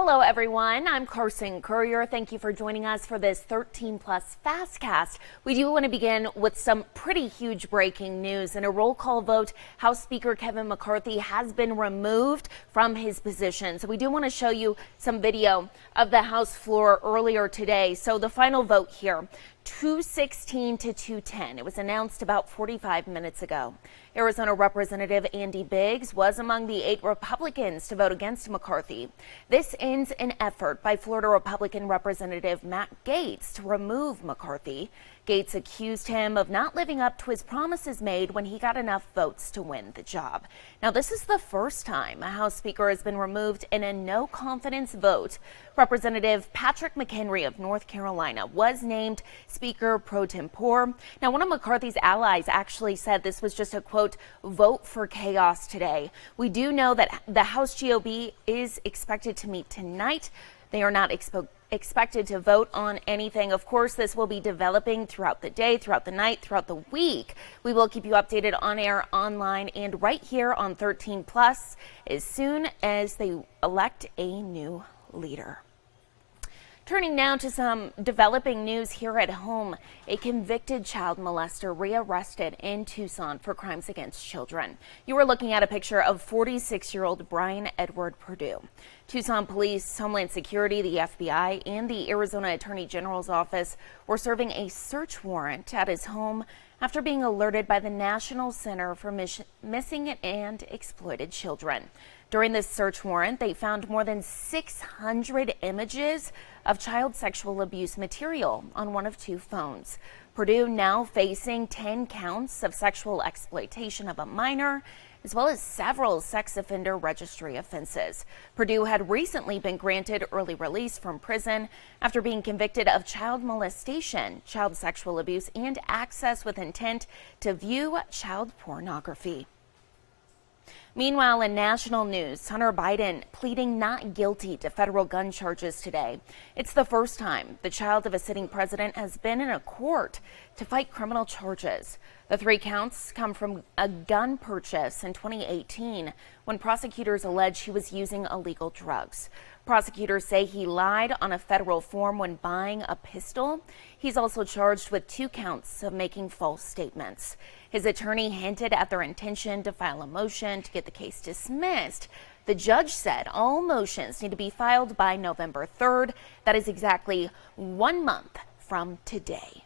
Hello, everyone. I'm Carson Courier. Thank you for joining us for this 13 Plus FastCast. We do want to begin with some pretty huge breaking news. In a roll call vote, House Speaker Kevin McCarthy has been removed from his position. So we do want to show you some video of the House floor earlier today. So the final vote here, 216 to 210. It was announced about 45 minutes ago. Arizona Representative Andy Biggs was among the 8 Republicans to vote against McCarthy. This ends an effort by Florida Republican Representative Matt Gaetz to remove McCarthy. Gaetz accused him of not living up to his promises made when he got enough votes to win the job. Now, this is the first time a House Speaker has been removed in a no-confidence vote. Representative Patrick McHenry of North Carolina was named Speaker pro tempore. Now, one of McCarthy's allies actually said this was just a, quote, vote for chaos today. We do know that the House GOP is expected to meet tonight. They are not expected to vote on anything. Of course, this will be developing throughout the day, throughout the night, throughout the week. We will keep you updated on air, online, and right here on 13 Plus as soon as they elect a new leader. Turning now to some developing news here at home. A convicted child molester rearrested in Tucson for crimes against children. You are looking at a picture of 46-year-old Brian Edward Purdue. Tucson Police, Homeland Security, the FBI, and the Arizona Attorney General's office were serving a search warrant at his home after being alerted by the National Center for Missing and Exploited Children. During this search warrant, they found more than 600 images of child sexual abuse material on one of 2 phones. Purdue now facing 10 counts of sexual exploitation of a minor, as well as several sex offender registry offenses. Purdue had recently been granted early release from prison after being convicted of child molestation, child sexual abuse, and access with intent to view child pornography. Meanwhile, in national news, Hunter Biden pleading not guilty to federal gun charges today. It's the first time the child of a sitting president has been in a court to fight criminal charges. The 3 counts come from a gun purchase in 2018 when prosecutors allege he was using illegal drugs. Prosecutors say he lied on a federal form when buying a pistol. He's also charged with 2 counts of making false statements. His attorney hinted at their intention to file a motion to get the case dismissed. The judge said all motions need to be filed by November 3rd. That is exactly 1 month from today.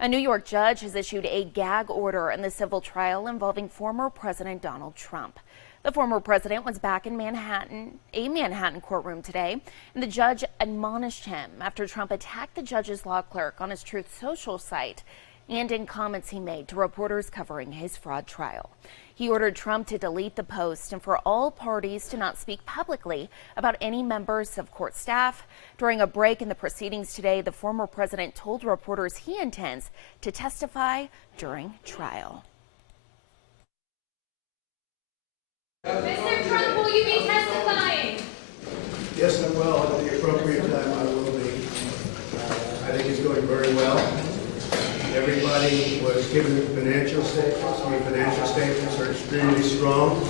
A New York judge has issued a gag order in the civil trial involving former President Donald Trump. The former president was back in a Manhattan courtroom today, and the judge admonished him after Trump attacked the judge's law clerk on his Truth Social site and in comments he made to reporters covering his fraud trial. He ordered Trump to delete the post and for all parties to not speak publicly about any members of court staff. During a break in the proceedings today, the former president told reporters he intends to testify during trial. Mr. Trump, will you be testifying? Yes, I will. At the appropriate time, I will be. I think it's going very well. Everybody was given financial statements. The financial statements are extremely strong.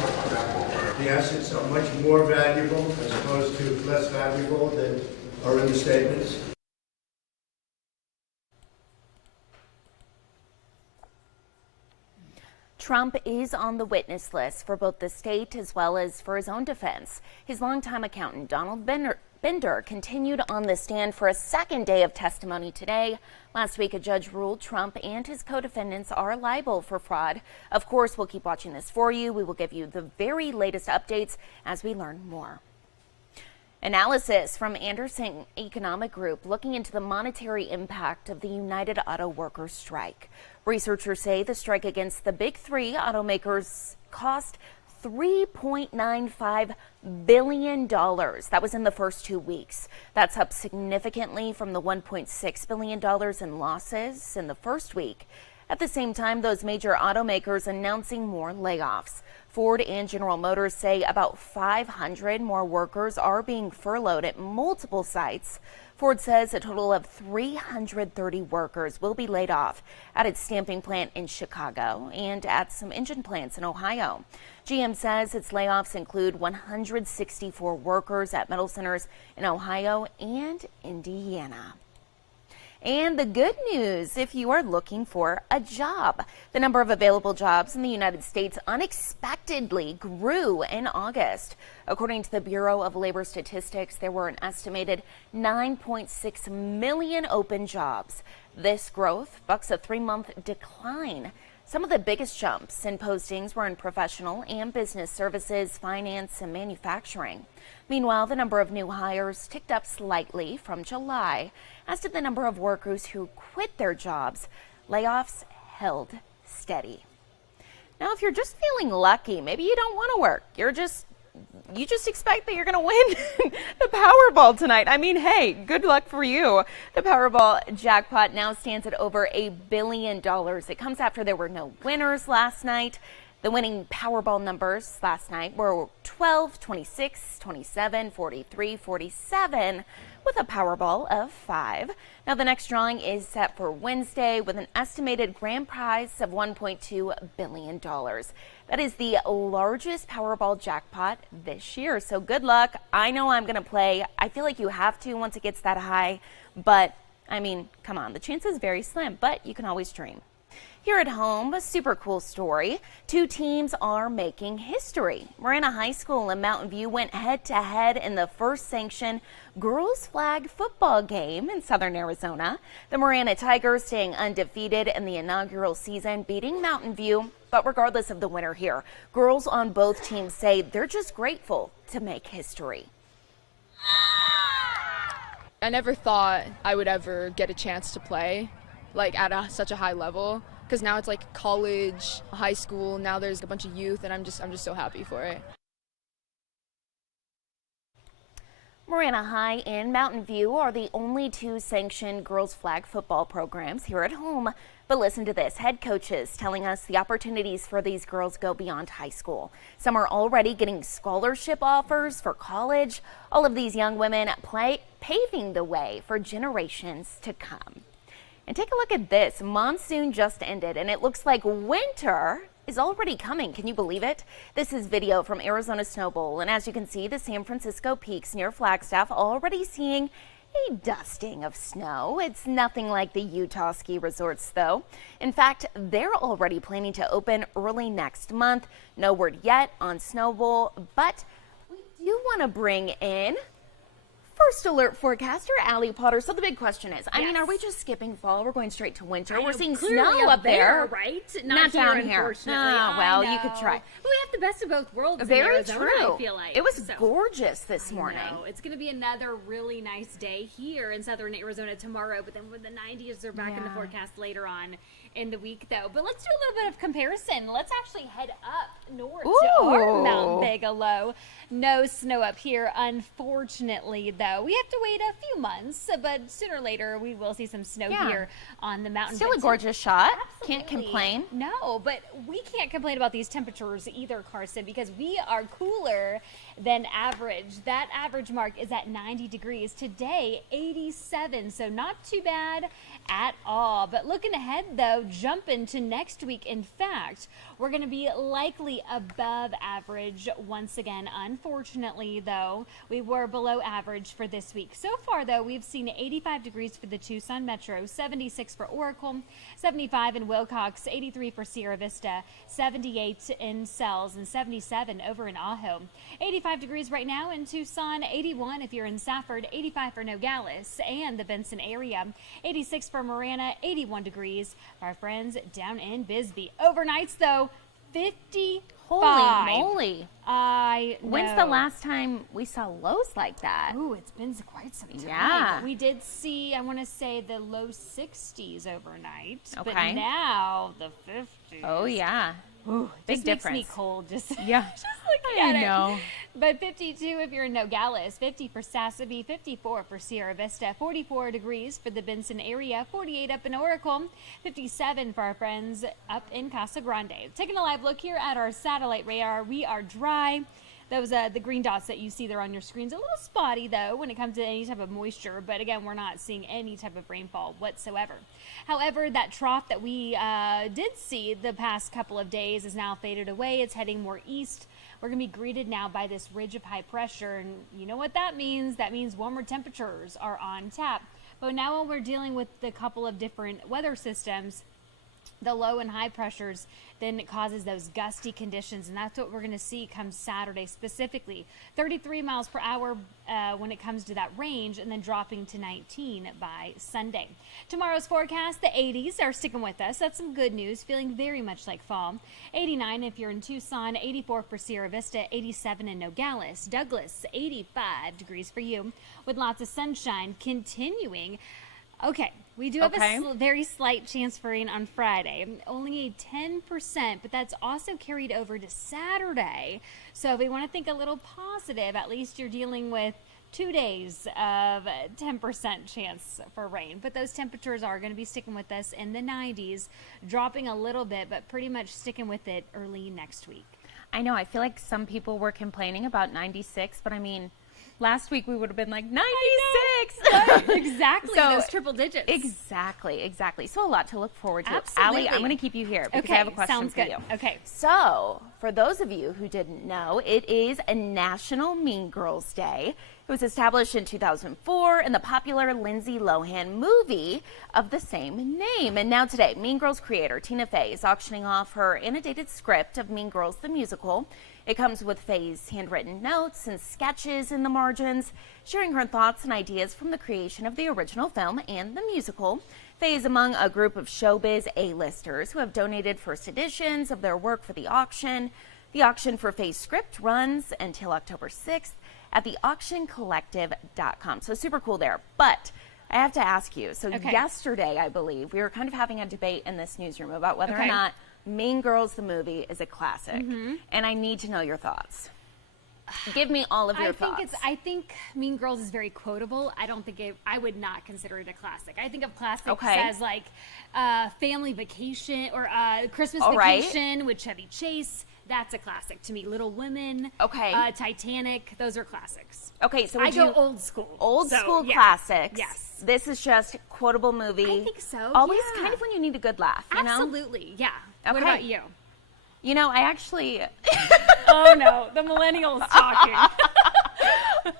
The assets are much more valuable as opposed to less valuable than are in the statements. Trump is on the witness list for both the state as well as for his own defense. His longtime accountant, Donald Bender, continued on the stand for a second day of testimony today. Last week, a judge ruled Trump and his co-defendants are liable for fraud. Of course, we'll keep watching this for you. We will give you the very latest updates as we learn more. Analysis from Anderson Economic Group looking into the monetary impact of the United Auto Workers strike. Researchers say the strike against the big 3 automakers cost $3.95 billion. That was in the first 2 weeks. That's up significantly from the $1.6 billion in losses in the first week. At the same time, those major automakers announcing more layoffs. Ford and General Motors say about 500 more workers are being furloughed at multiple sites. Ford says a total of 330 workers will be laid off at its stamping plant in Chicago and at some engine plants in Ohio. GM says its layoffs include 164 workers at metal centers in Ohio and Indiana. And the good news, if you are looking for a job, the number of available jobs in the United States unexpectedly grew in August. According to the Bureau of Labor Statistics, there were an estimated 9.6 million open jobs. This growth bucks a 3-month decline. Some of the biggest jumps in postings were in professional and business services, finance, and manufacturing. Meanwhile, the number of new hires ticked up slightly from July, as did the number of workers who quit their jobs. Layoffs held steady. Now, if you're just feeling lucky, maybe you don't want to work. You just expect that you're going to win the Powerball tonight. I mean, hey, good luck for you. The Powerball jackpot now stands at over $1 billion. It comes after there were no winners last night. The winning Powerball numbers last night were 12, 26, 27, 43, 47, with a Powerball of 5. Now, the next drawing is set for Wednesday with an estimated grand prize of $1.2 billion. That is the largest Powerball jackpot this year. So good luck. I know I'm going to play. I feel like you have to once it gets that high. But, I mean, come on. The chance is very slim, but you can always dream. Here at home, a super cool story. 2 teams are making history. Marana High School and Mountain View went head-to-head in the first sanctioned girls flag football game in southern Arizona. The Marana Tigers staying undefeated in the inaugural season, beating Mountain View. But regardless of the winner here, girls on both teams say they're just grateful to make history. I never thought I would ever get a chance to play at such a high level. Because now it's like college, high school, now there's a bunch of youth, and I'm just so happy for it. Marana High and Mountain View are the only 2 sanctioned girls flag football programs here at home. But listen to this, head coaches telling us the opportunities for these girls go beyond high school. Some are already getting scholarship offers for college. All of these young women paving the way for generations to come. And take a look at this. Monsoon just ended, and it looks like winter is already coming. Can you believe it? This is video from Arizona Snow Bowl, and as you can see, the San Francisco Peaks near Flagstaff already seeing a dusting of snow. It's nothing like the Utah ski resorts, though. In fact, they're already planning to open early next month. No word yet on Snow Bowl, but we do want to bring in First Alert forecaster Allie Potter. So the big question is, I mean, are we just skipping fall? We're going straight to winter. We're seeing snow up there, right? Not down here. Oh, well, you could try. But we have the best of both worlds. Very in Arizona, true. I feel like it was gorgeous this morning. It's going to be another really nice day here in southern Arizona tomorrow. But then with the 90s, they're back in the forecast later on in the week, though. But let's do a little bit of comparison. Let's actually head up north to our Mount Bigelow. No snow up here, unfortunately, though. We have to wait a few months, but sooner or later we will see some snow here on the mountain. Still a gorgeous shot. Absolutely. Can't complain. No, but we can't complain about these temperatures either, Carson, because we are cooler than average. That average mark is at 90 degrees. Today, 87, so not too bad at all. But looking ahead, though, jumping to next week, in fact, we're going to be likely above average once again. Unfortunately, though, we were below average for this week. So far, though, we've seen 85 degrees for the Tucson Metro, 76 for Oracle, 75 in Wilcox, 83 for Sierra Vista, 78 in Sells, and 77 over in Ajo. 85 degrees right now in Tucson, 81 if you're in Safford, 85 for Nogales and the Benson area, 86 for Marana, 81 degrees for our friends down in Bisbee. Overnights, though, 55. Holy moly. I know. When's the last time we saw lows like that? Ooh, it's been quite some time. Yeah. We did see, I want to say, the low 60s overnight. Okay. But now the 50s. Oh, yeah. Ooh, Big just difference. Makes me cold. Just Yeah. just looking I at know. it. But 52 if you're in Nogales, 50 for Sassabee, 54 for Sierra Vista, 44 degrees for the Benson area, 48 up in Oracle, 57 for our friends up in Casa Grande. Taking a live look here at our satellite radar, we are dry. those the green dots that you see there on your screens. A little spotty though when it comes to any type of moisture, but again, we're not seeing any type of rainfall whatsoever. However, that trough that we did see the past couple of days is now faded away. It's heading more east. We're going to be greeted now by this ridge of high pressure, and you know what that means? That means warmer temperatures are on tap. But now when we're dealing with the couple of different weather systems, the low and high pressures, then it causes those gusty conditions, and that's what we're going to see come Saturday specifically. 33 miles per hour when it comes to that range, and then dropping to 19 by Sunday. Tomorrow's forecast, the 80s are sticking with us. That's some good news, feeling very much like fall. 89 if you're in Tucson, 84 for Sierra Vista, 87 in Nogales. Douglas, 85 degrees for you, with lots of sunshine continuing. Okay, we do have a very slight chance for rain on Friday, only a 10%, but that's also carried over to Saturday. So if we want to think a little positive, at least you're dealing with 2 days of 10% chance for rain. But those temperatures are going to be sticking with us in the 90s, dropping a little bit, but pretty much sticking with it early next week. I know, I feel like some people were complaining about 96, but I mean, last week we would have been like 96. Exactly, So, those triple digits. Exactly. So a lot to look forward to. Absolutely. Allie, I'm going to keep you here because Okay, I have a question sounds for good. you. Okay. So, for those of you who didn't know, it is a National Mean Girls Day. It was established in 2004 in the popular Lindsay Lohan movie of the same name. And now today, Mean Girls creator Tina Fey is auctioning off her annotated script of Mean Girls the Musical. It comes with Fey's handwritten notes and sketches in the margins, sharing her thoughts and ideas from the creation of the original film and the musical. Fey is among a group of showbiz A-listers who have donated first editions of their work for the auction. The auction for Fey's script runs until October 6th at theauctioncollective.com. So super cool there. But I have to ask you, so yesterday, I believe, we were kind of having a debate in this newsroom about whether or not Mean Girls the movie is a classic. And I need to know your thoughts. Give me all of your thoughts. I think Mean Girls is very quotable. I don't think I would not consider it a classic. I think of classics as like Family Vacation or Christmas Vacation with Chevy Chase. That's a classic to me. Little Women, Titanic, those are classics. Okay, so I go old school. Old school classics. Yes. This is just quotable movie. I think so. Always kind of when you need a good laugh, you know? Absolutely, yeah. Okay. What about you? You know, I actually... Oh no, the millennials talking.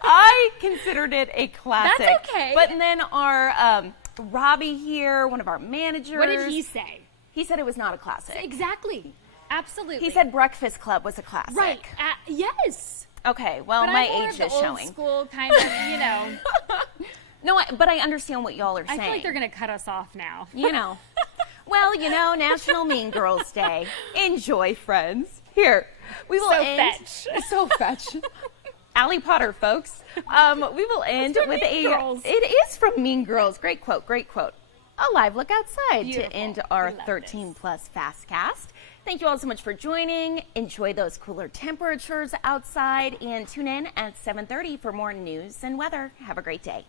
I considered it a classic. That's okay. But then our Robbie here, one of our managers... What did he say? He said it was not a classic. Exactly. Absolutely. He said Breakfast Club was a classic. Right. Yes. Okay, well, But my I'm more age of the is old showing. school kind of, you know. No, but I understand what y'all are saying. I feel like they're going to cut us off now. You know. Well, you know, National Mean Girls Day. Enjoy, friends. Here, we will end. So fetch. Allie Potter, folks. We will end with Mean Girls. It is from Mean Girls. Great quote. A live look outside Beautiful. to end our I love 13 plus FastCast. Thank you all so much for joining. Enjoy those cooler temperatures outside and tune in at 7:30 for more news and weather. Have a great day.